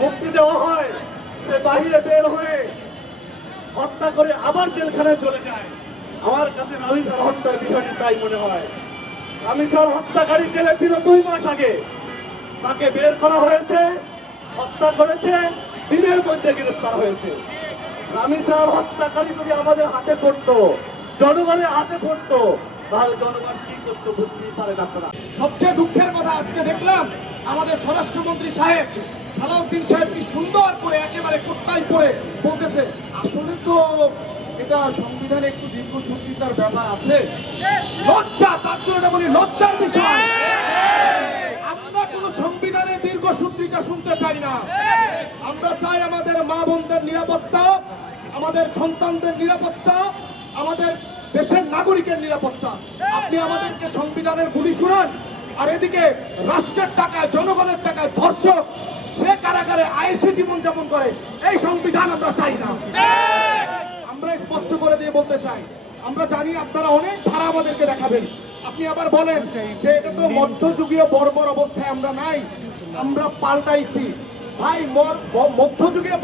মুক্তি দেওয়া হয়, সে বাহিরে বের হয়ে হত্যা করে আবার জেলখানায় চলে যায়। আমার কাছে রামিসার হত্যার বিষয়টি তাই মনে হয়। রামিসার হত্যাকারী জেলে ছিল 2 মাস আগে, তাকে বের করা হয়েছে, হত্যা করেছে, দিনের মধ্যে গ্রেফতার হয়েছে। রামিসার হত্যাকারী যদি আমাদের হাতে পড়তো, জনগণের হাতে পড়তো, তাহলে জনগণ কি করতো বুঝতেই পারেন আপনারা। সবচেয়ে দুঃখের কথা আজকে দেখলাম আমাদের স্বরাষ্ট্রমন্ত্রী সাহেব সালাউদ্দিন সাহেব কি সুন্দর করে একেবারে কোট্টাই করে বলতেছে, আসলে তো এটা সংবিধানে একটু দীর্ঘসূত্রিতার ব্যাপার আছে। লজ্জা, তার জন্য এটা বলি লজ্জার বিষয়। আমরা কোনো সংবিধানে দীর্ঘসূত্রিতা শুনতে চাই না। আমরা চাই আমাদের মা বোনদের নিরাপত্তা, আমাদের সন্তানদের নিরাপত্তা, আমাদের দেশের নাগরিকের নিরাপত্তা। আপনি আমাদেরকে সংবিধানের বুলি শুনান, আর এদিকে রাষ্ট্রের টাকায় জনগণের টাকায় ধর্ষক সে কারাগারে আয়েসি জীবনযাপন করে, এই সংবিধান আমরা চাই না। আমরা স্পষ্ট করে দিয়ে বলতে চাই, আমরা জানি আপনারা অনেক ধারা আমাদেরকে দেখাবেন। আপনি আবার বলেন যে এটা তো মধ্যযুগীয় বর্বর অবস্থায় আমরা নাই, আমরা পাল্টাইছি। ভাই, মধ্যযুগীয়